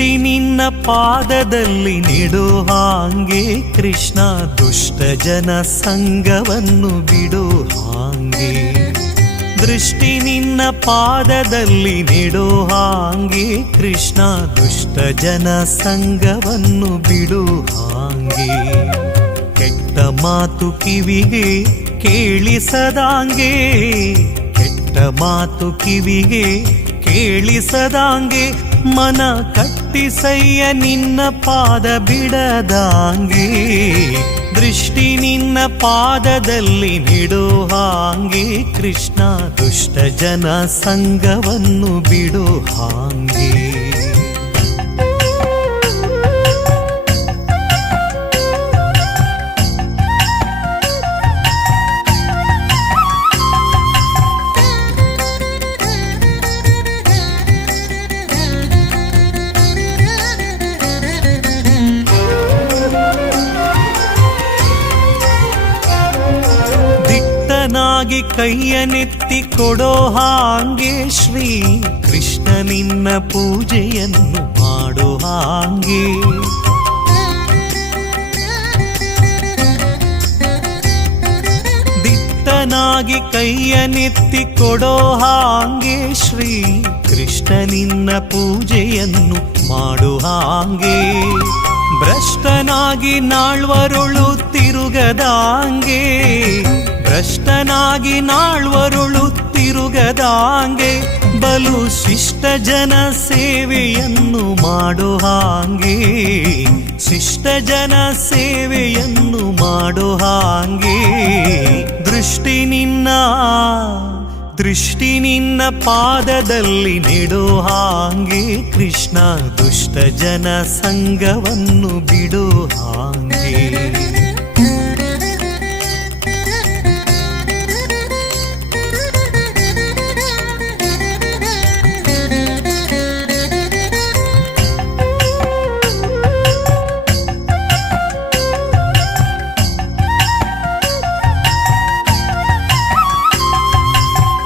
ದೃಷ್ಟಿ ನಿನ್ನ ಪಾದದಲ್ಲಿ ನಿಡೋ ಹಾಂಗೆ ಕೃಷ್ಣ, ದುಷ್ಟ ಜನ ಸಂಗವನ್ನು ಬಿಡೋ ಹಾಂಗೆ. ದೃಷ್ಟಿ ನಿನ್ನ ಪಾದದಲ್ಲಿ ನಿಡೋ ಹಾಂಗೆ ಕೃಷ್ಣ, ದುಷ್ಟ ಜನ ಸಂಗವನ್ನು ಬಿಡೋ ಹಾಂಗೆ. ಕೆಟ್ಟ ಮಾತು ಕಿವಿಗೆ ಕೇಳಿಸದಾಂಗೆ, ಕೆಟ್ಟ ಮಾತು ಕಿವಿಗೆ ಕೇಳಿಸದಾಂಗೆ, ಮನ ಕಟ್ಟಿಸಯ್ಯ ನಿನ್ನ ಪಾದ ಬಿಡದಾಂಗೆ. ದೃಷ್ಟಿ ನಿನ್ನ ಪಾದದಲ್ಲಿ ನಿಡೋ ಹಾಂಗೆ ಕೃಷ್ಣ, ದುಷ್ಟ ಜನ ಸಂಗವನ್ನು ಬಿಡೋ ಹಾಂಗೆ. ಕೈಯನೆತ್ತಿ ಕೊಡೋ ಹಾಂಗೆ ಶ್ರೀ ಕೃಷ್ಣ, ನಿನ್ನ ಪೂಜೆಯನ್ನು ಮಾಡೋ ಹಾಂಗೆ. ದಿಟ್ಟನಾಗಿ ಕೈಯನೆತ್ತಿ ಕೊಡೋ ಹಾಂಗೆ ಶ್ರೀ ಕೃಷ್ಣ, ನಿನ್ನ ಪೂಜೆಯನ್ನು ಮಾಡೋ ಹಾಂಗೆ. ಭ್ರಷ್ಟನಾಗಿ ನಾಳ್ವರುಳು ತಿರುಗದಾಂಗೆ, ಭ್ರಷ್ಟನಾಗಿ ನಾಳ್ವರುಳು ತಿರುಗದಾಂಗೆ, ಬಲು ಶಿಷ್ಟ ಜನ ಸೇವೆಯನ್ನು ಮಾಡೋ ಹಾಂಗೆ. ಶಿಷ್ಟ ಜನ ಸೇವೆಯನ್ನು ಮಾಡೋ ಹಾಂಗೆ. ದೃಷ್ಟಿ ನಿನ್ನ ಪಾದದಲ್ಲಿ ನಿಡೋ ಹಾಂಗೆ ಕೃಷ್ಣ, ದುಷ್ಟ ಜನ ಸಂಗವನ್ನು ಬಿಡೋ ಹಾಂಗೆ.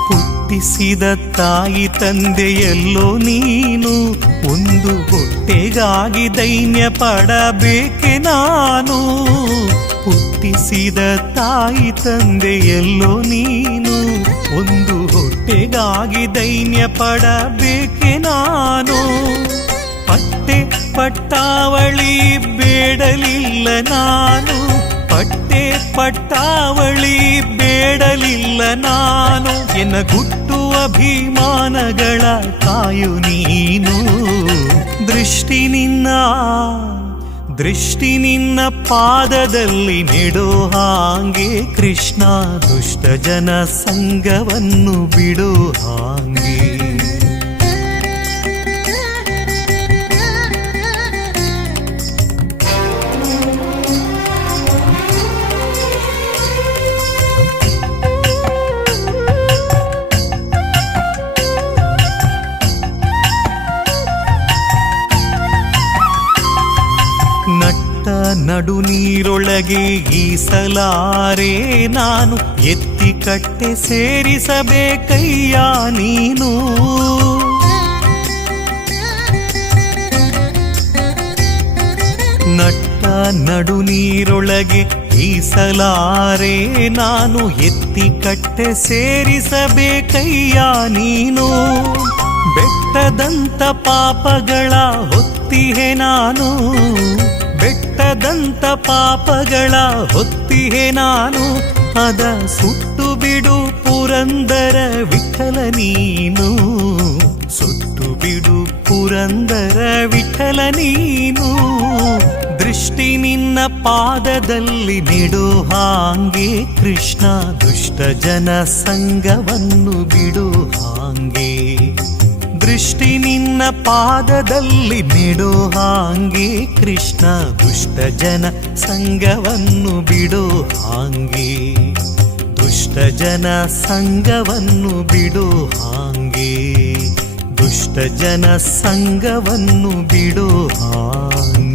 ಹುಟ್ಟಿಸಿದ ತಾಯಿ ತಂದೆಯಲ್ಲೋ ನೀನು, ಒಂದು ಹೊಟ್ಟೆಗಾಗಿ ದೈನ್ಯ ಪಡಬೇಕೆ ನಾನು. ಹುಟ್ಟಿಸಿದ ತಾಯಿ ತಂದೆಯಲ್ಲೋ ನೀನು, ಒಂದು ಹೊಟ್ಟೆಗಾಗಿ ದೈನ್ಯ ಪಡಬೇಕೆ ನಾನು. ಪಟ್ಟೆ ಪಟ್ಟಾವಳಿ ಬೇಡಲಿಲ್ಲ ನಾನು, ಪಟ್ಟೆ ಪಟ್ಟಾವಳಿ ಬೇಡಲಿಲ್ಲ ನಾನು. ಎನ್ನ ಗುಟ್ಟು ಅಭಿಮಾನಗಳ ಕಾಯು ನೀನು. ದೃಷ್ಟಿ ನಿನ್ನ ಪಾದದಲ್ಲಿ ನಿಡೋ ಹಾಂಗೆ ಕೃಷ್ಣ, ದುಷ್ಟ ಜನ ಸಂಗವನ್ನು ಬಿಡೋ ಹಾಂಗೆ. ನಡು ನೀರೊಳಗೆ ಈಸಲಾರೆ ನಾನು, ಎತ್ತಿ ಕಟ್ಟೆ ಸೇರಿಸಬೇಕಯ್ಯ ನೀನು. ನಟ್ಟ ನಡು ನೀರೊಳಗೆ ಈಸಲಾರೆ ನಾನು, ಎತ್ತಿ ಕಟ್ಟೆ ಸೇರಿಸಬೇಕಯ್ಯ ನೀನು. ಬೆಟ್ಟದಂತ ಪಾಪಗಳ ಹೊತ್ತಿಹೆ ನಾನು, ಬೆಟ್ಟದಂತ ಪಾಪಗಳ ಹೊತ್ತಿಹೆ ನಾನು. ಅದ ಸುಟ್ಟು ಬಿಡು ಪುರಂದರ ವಿಠಲ ನೀನು, ಸುಟ್ಟು ಬಿಡು ಪುರಂದರ ವಿಠಲ ನೀನು. ದೃಷ್ಟಿ ನಿನ್ನ ಪಾದದಲ್ಲಿ ನಿಡೋ ಹಾಂಗೆ ಕೃಷ್ಣ, ದುಷ್ಟ ಜನ ಸಂಗವನ್ನು ಬಿಡೋ ಹಾಂಗೆ. ದೃಷ್ಟಿ ನಿನ್ನ ಪಾದದಲ್ಲಿ ನಿಡೋ ಹಾಂಗೆ ಕೃಷ್ಣ, ದುಷ್ಟ ಜನ ಸಂಗವನ್ನು ಬಿಡೋ ಹಾಂಗೆ. ದುಷ್ಟ ಜನ ಸಂಗವನ್ನು ಬಿಡೋ ಹಾಂಗೆ, ದುಷ್ಟ ಜನ ಸಂಗವನ್ನು ಬಿಡೋ ಹಾಂಗೆ.